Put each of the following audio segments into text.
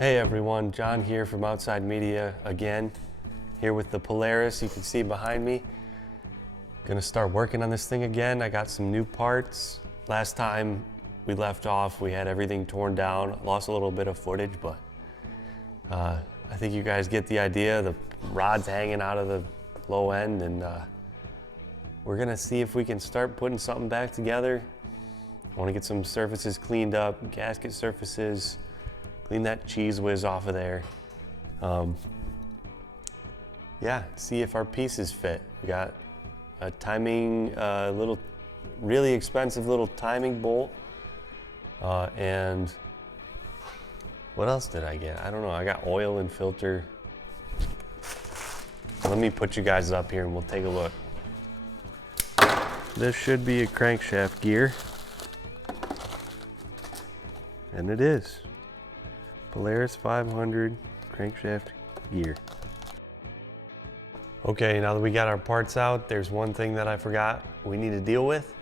Hey everyone, John here from Outside Media again, here with the Polaris. You can see behind me. Gonna start working on this thing again. I got some new parts. Last time we left off, we had everything torn down. Lost a little bit of footage, but I think you guys get the idea. The rod's hanging out of the low end, and we're gonna see if we can start putting something back together. I wanna get some surfaces cleaned up, gasket surfaces, clean that cheese whiz off of there. Yeah, see if our pieces fit. We got a timing, little, really expensive little timing bolt. And what else did I get? I don't know, I got oil and filter. Let me put you guys up here and we'll take a look. This should be a crankshaft gear. And it is. Polaris 500 crankshaft gear. Okay, now that we got our parts out, there's one thing that I forgot we need to deal with,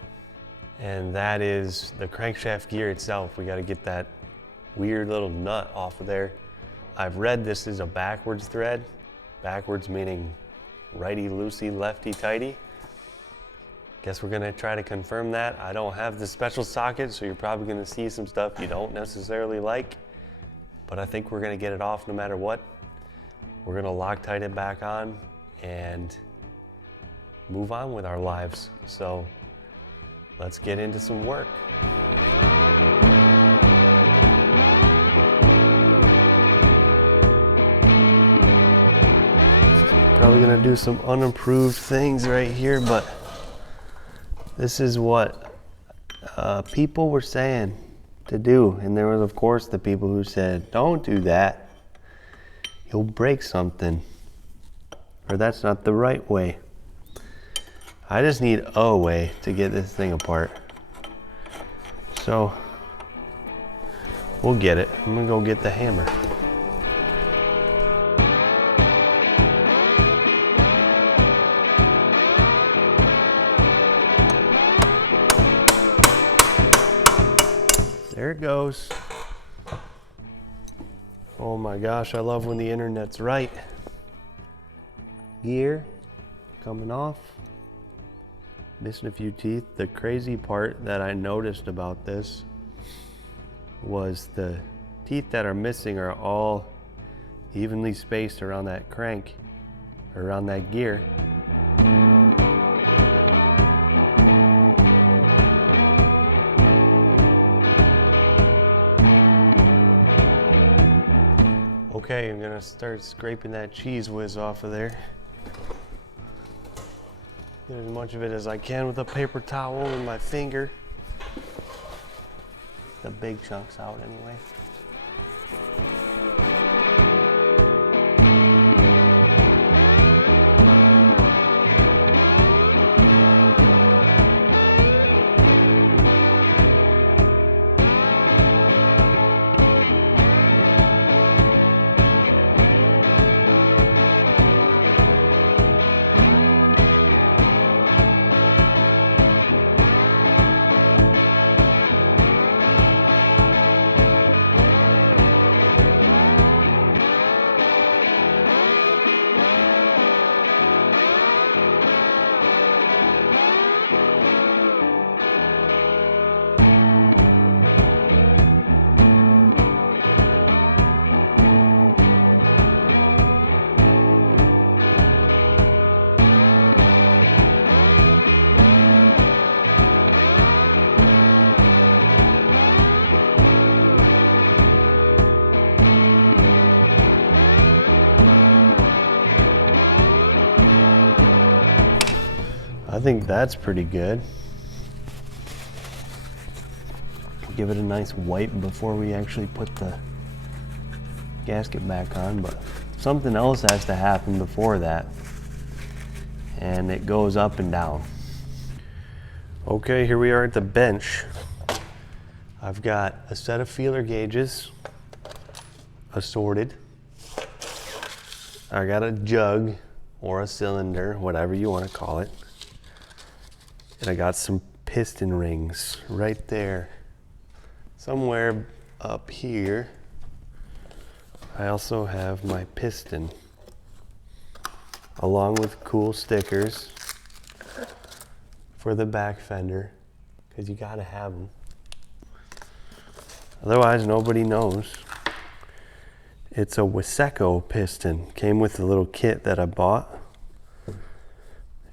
and that is the crankshaft gear itself. We got to get that weird little nut off of there. I've read this is a backwards thread. Backwards meaning righty loosey, lefty tighty. Guess we're gonna try to confirm that. I don't have the special socket, so you're probably gonna see some stuff you don't necessarily like, but I think we're gonna get it off no matter what. We're gonna Loctite it back on and move on with our lives. So let's get into some work. Probably gonna do some unapproved things right here, but this is what people were saying to do. And there was, of course, the people who said, don't do that. You'll break something. Or that's not the right way. I just need a way to get this thing apart. So we'll get it. I'm gonna go get the hammer. There it goes. Oh my gosh, I love when the internet's right. Gear coming off. Missing a few teeth. The crazy part that I noticed about this was the teeth that are missing are all evenly spaced around that crank, around that gear. Okay, I'm gonna start scraping that cheese whiz off of there. Get as much of it as I can with a paper towel and my finger. The big chunks out anyway. I think that's pretty good. Give it a nice wipe before we actually put the gasket back on, but something else has to happen before that, and it goes up and down. Okay, here we are at the bench. I've got a set of feeler gauges, assorted. I got a jug or a cylinder, whatever you want to call it. And I got some piston rings right there. Somewhere up here I also have my piston along with cool stickers for the back fender, because you gotta have them. Otherwise, nobody knows. It's a Waseco piston. Came with a little kit that I bought,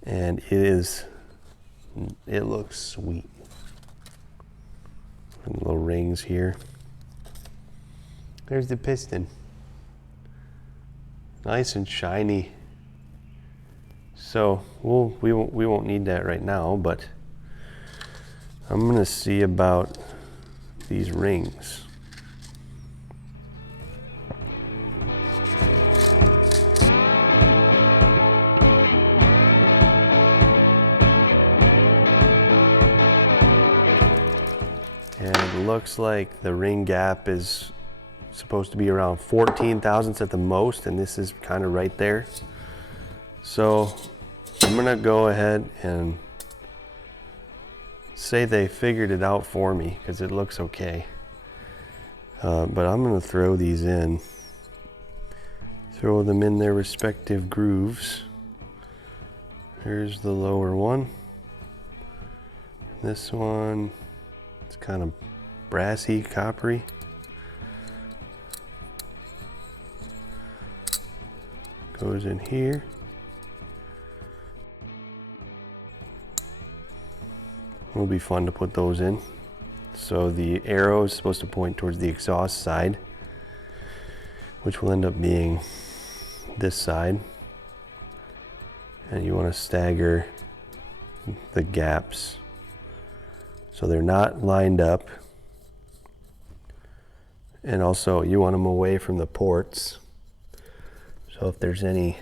and it looks sweet. And little rings here. There's the piston. Nice and shiny. So we won't need that right now, but I'm gonna see about these rings. And it looks like the ring gap is supposed to be around 14 thousandths at the most, and this is kind of right there. So I'm gonna go ahead and say they figured it out for me, because it looks okay. But I'm gonna throw these in. Throw them in their respective grooves. Here's the lower one. This one, it's kind of brassy, coppery. Goes in here. It'll be fun to put those in. So the arrow is supposed to point towards the exhaust side, which will end up being this side. And you want to stagger the gaps so they're not lined up. And also you want them away from the ports. So if there's any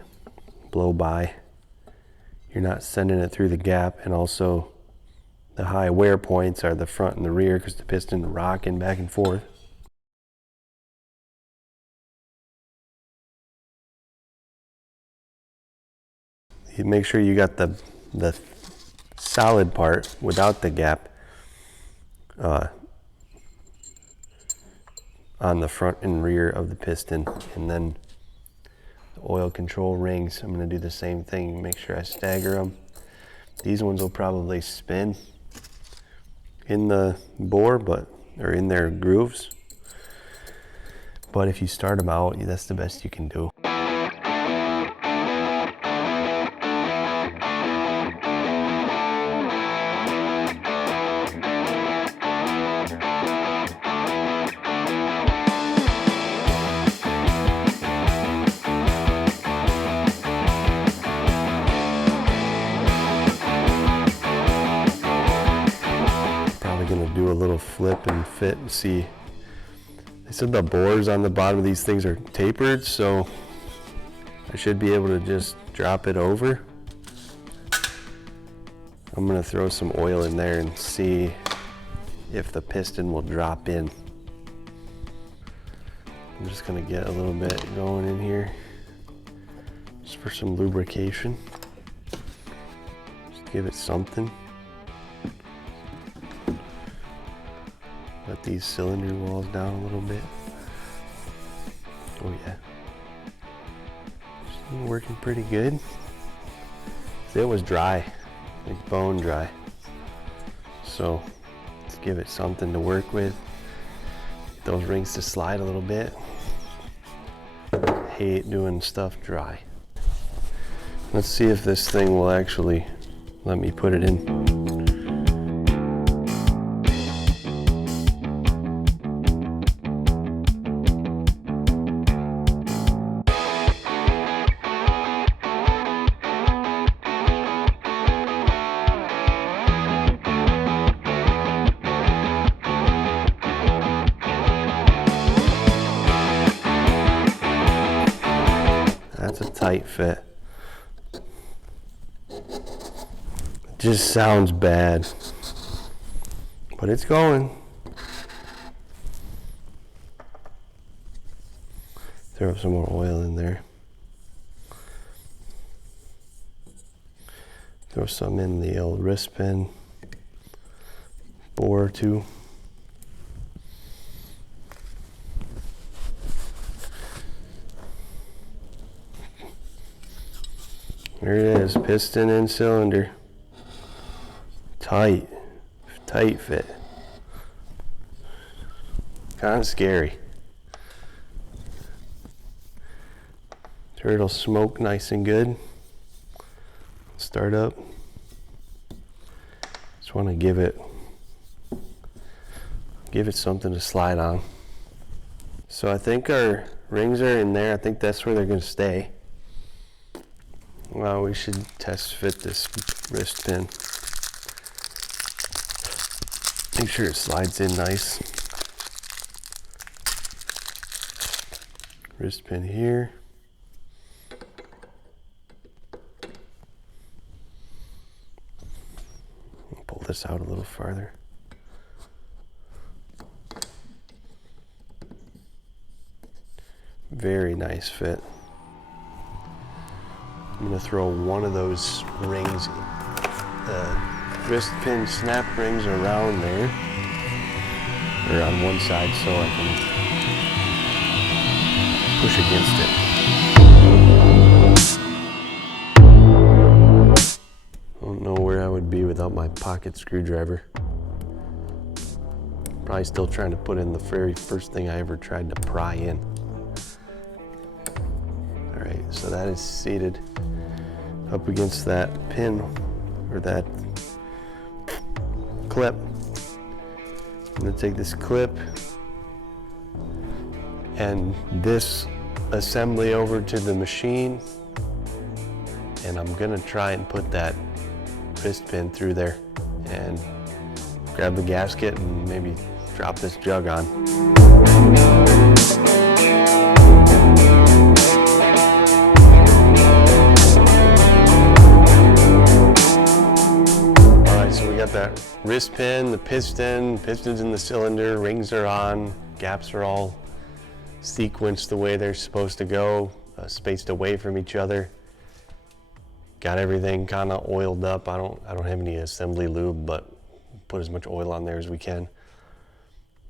blow by, you're not sending it through the gap. And also the high wear points are the front and the rear, because the piston rocking back and forth. You make sure you got the solid part without the gap on the front and rear of the piston. And then the oil control rings, I'm going to do the same thing. Make sure I stagger them. These ones will probably spin in the bore, or in their grooves. But if you start them out, that's the best you can do. Gonna do a little flip and fit and see. They said the bores on the bottom of these things are tapered, so I should be able to just drop it over. I'm gonna throw some oil in there and see if the piston will drop in. I'm just gonna get a little bit going in here just for some lubrication. Just give it something. Let these cylinder walls down a little bit. Oh yeah. It's working pretty good. It was dry, like bone dry. So let's give it something to work with. Get those rings to slide a little bit. Hate doing stuff dry. Let's see if this thing will actually let me put it in. That's a tight fit. It just sounds bad, but it's going. Throw some more oil in there. Throw some in the old wrist pin, bore too. is, piston and cylinder. Tight fit. Kind of scary. Turtle smoke nice and good. Start up. Just want to give it something to slide on. So I think our rings are in there. I think that's where they're going to stay. Well, we should test fit this wrist pin. Make sure it slides in nice. Wrist pin here. I'll pull this out a little farther. Very nice fit. I'm gonna throw one of those rings, wrist pin snap rings around there, or on one side so I can push against it. I don't know where I would be without my pocket screwdriver. Probably still trying to put in the very first thing I ever tried to pry in. All right, so that is seated up against that pin, or that clip. I'm gonna take this clip and this assembly over to the machine, and I'm gonna try and put that wrist pin through there and grab the gasket and maybe drop this jug on. That wrist pin, the piston's in the cylinder, rings are on, gaps are all sequenced the way they're supposed to go, spaced away from each other. Got everything kind of oiled up. I don't have any assembly lube, but put as much oil on there as we can.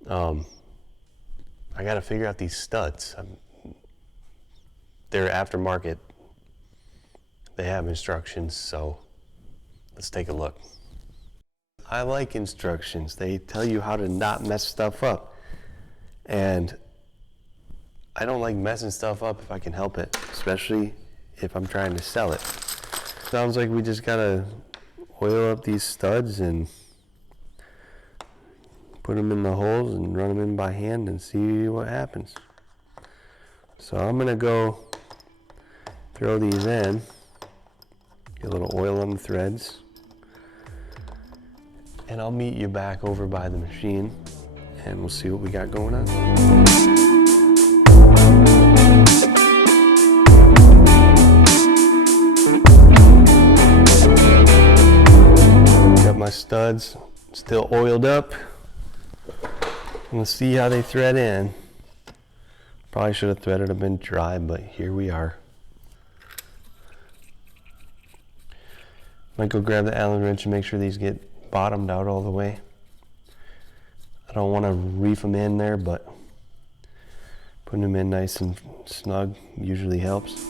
I got to figure out these studs. They're aftermarket. They have instructions, so let's take a look. I like instructions. They tell you how to not mess stuff up. And I don't like messing stuff up if I can help it, especially if I'm trying to sell it. Sounds like we just gotta oil up these studs and put them in the holes and run them in by hand and see what happens. So I'm gonna go throw these in, get a little oil on the threads. And I'll meet you back over by the machine and we'll see what we got going on. Got my studs still oiled up. Let's see how they thread in. Probably should have threaded them in dry, but here we are. Might go grab the Allen wrench and make sure these get bottomed out all the way. I don't want to reef them in there, but putting them in nice and snug usually helps.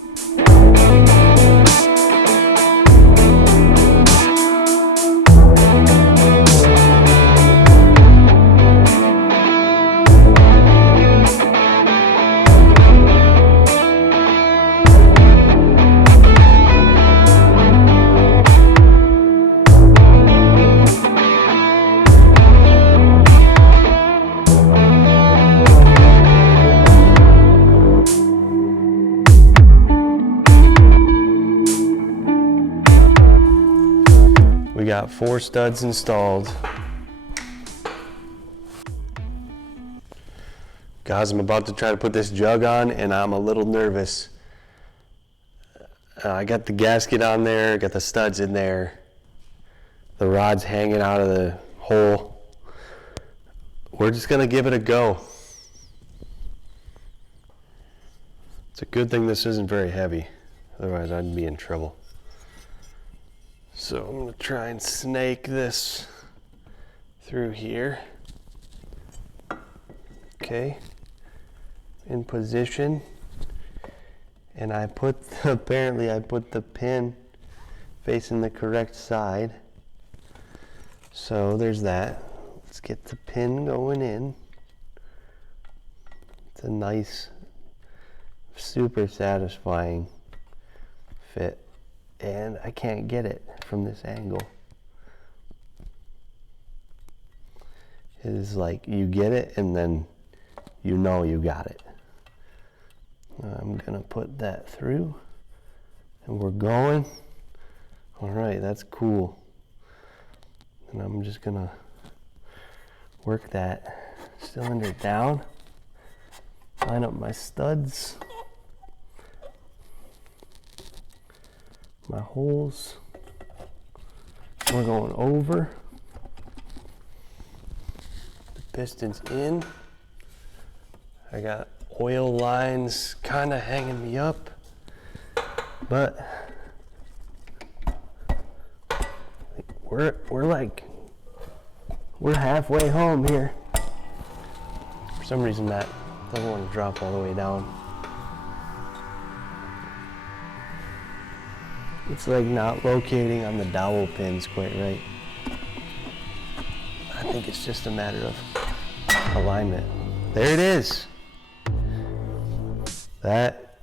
We got 4 studs installed. Guys, I'm about to try to put this jug on and I'm a little nervous. I got the gasket on there, got the studs in there. The rod's hanging out of the hole. We're just gonna give it a go. It's a good thing this isn't very heavy, otherwise I'd be in trouble. So I'm gonna try and snake this through here. Okay, in position. And apparently I put the pin facing the correct side. So there's that. Let's get the pin going in. It's a nice, super satisfying fit. And I can't get it from this angle. It is like you get it and then you know you got it. I'm gonna put that through and we're going. All right, that's cool. And I'm just gonna work that cylinder down, line up my studs, my holes. We're going over. The piston's in. I got oil lines kind of hanging me up, but we're halfway home here. For some reason that doesn't want to drop all the way down. It's like not locating on the dowel pins quite right. I think it's just a matter of alignment. There it is. That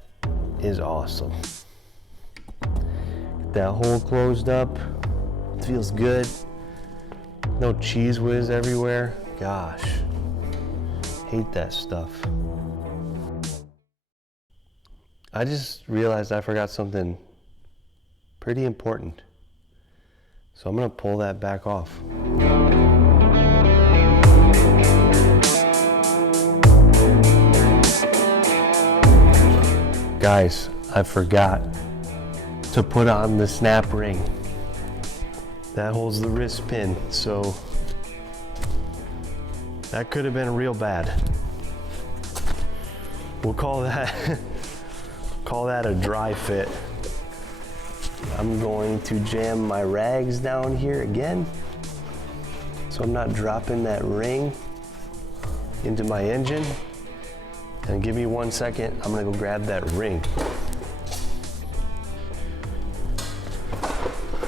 is awesome. That hole closed up. It feels good. No cheese whiz everywhere. Gosh, hate that stuff. I just realized I forgot something pretty important. So I'm gonna pull that back off. Guys, I forgot to put on the snap ring. That holds the wrist pin, so that could have been real bad. We'll call that a dry fit. I'm going to jam my rags down here again, so I'm not dropping that ring into my engine. And give me 1 second, I'm gonna go grab that ring.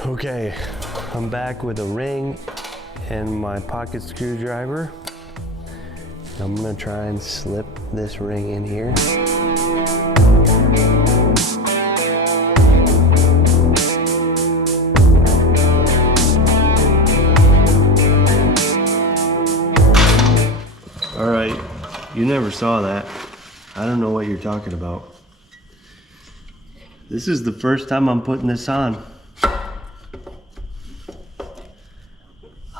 Okay, I'm back with a ring and my pocket screwdriver. I'm gonna try and slip this ring in here. All right, you never saw that. I don't know what you're talking about. This is the first time I'm putting this on.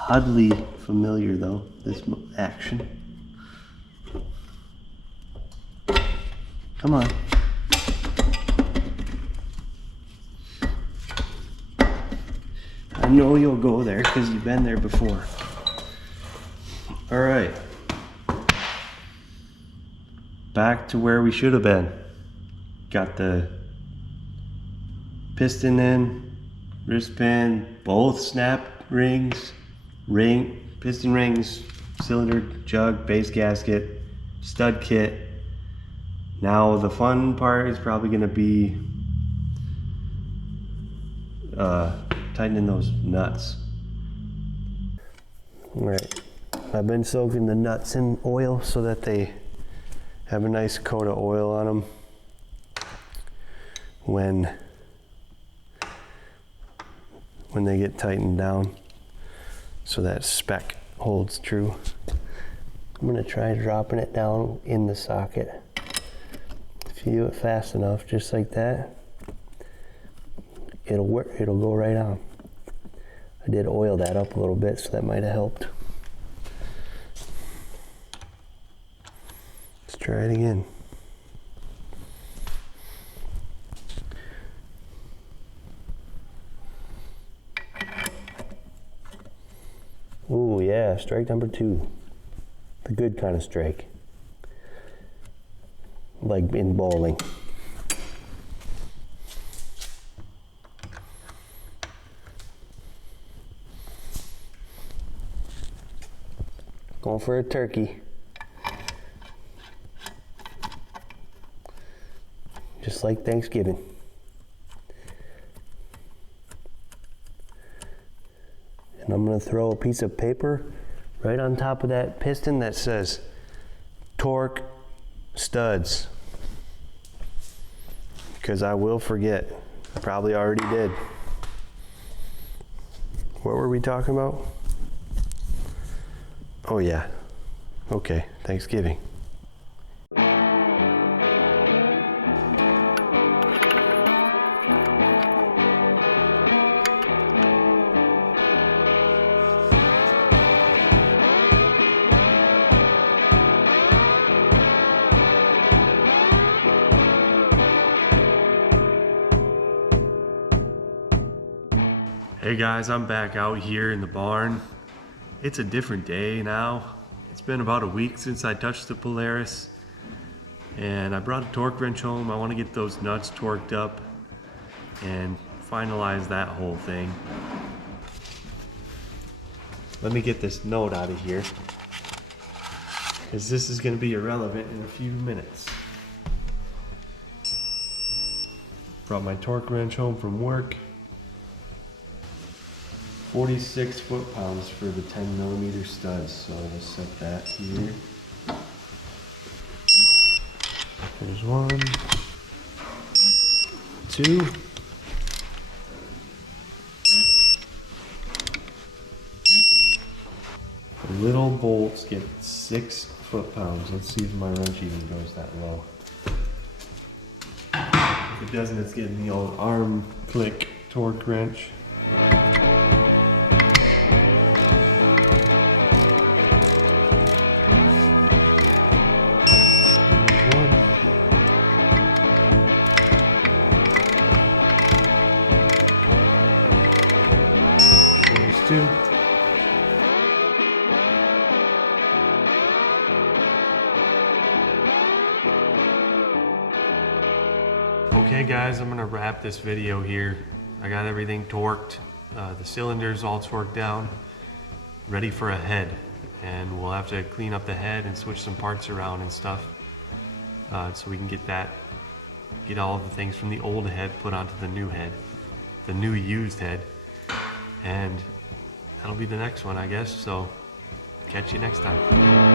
Oddly familiar though, this action. Come on. I know you'll go there because you've been there before. All right. Back to where we should have been. Got the piston in, wrist pin, both snap rings, piston rings, cylinder, jug, base gasket, stud kit. Now the fun part is probably gonna be tightening those nuts. All right, I've been soaking the nuts in oil so that they have a nice coat of oil on them when they get tightened down, so that spec holds true. I'm gonna try dropping it down in the socket. If you do it fast enough, just like that, it'll work, it'll go right on. I did oil that up a little bit, so that might have helped. Let's try it again. Ooh, yeah, strike number 2. The good kind of strike. Like in bowling. Going for a turkey. Just like Thanksgiving. And I'm gonna throw a piece of paper right on top of that piston that says torque studs. Because I will forget. I probably already did. What were we talking about? Oh yeah. Okay, Thanksgiving. Hey guys, I'm back out here in the barn. It's a different day now. It's been about a week since I touched the Polaris, and I brought a torque wrench home. I want to get those nuts torqued up and finalize that whole thing. Let me get this note out of here, because this is going to be irrelevant in a few minutes. Brought my torque wrench home from work. 46 foot-pounds for the 10mm studs, so we'll set that here. There's 1, 2. The little bolts get 6 foot-pounds. Let's see if my wrench even goes that low. If it doesn't, it's getting the old arm click torque wrench. Two. Okay guys, I'm gonna wrap this video here. I got everything torqued, the cylinders all torqued down, ready for a head, and we'll have to clean up the head and switch some parts around and stuff, so we can get all of the things from the old head put onto the new head, the new used head, and that'll be the next one, I guess. So catch you next time.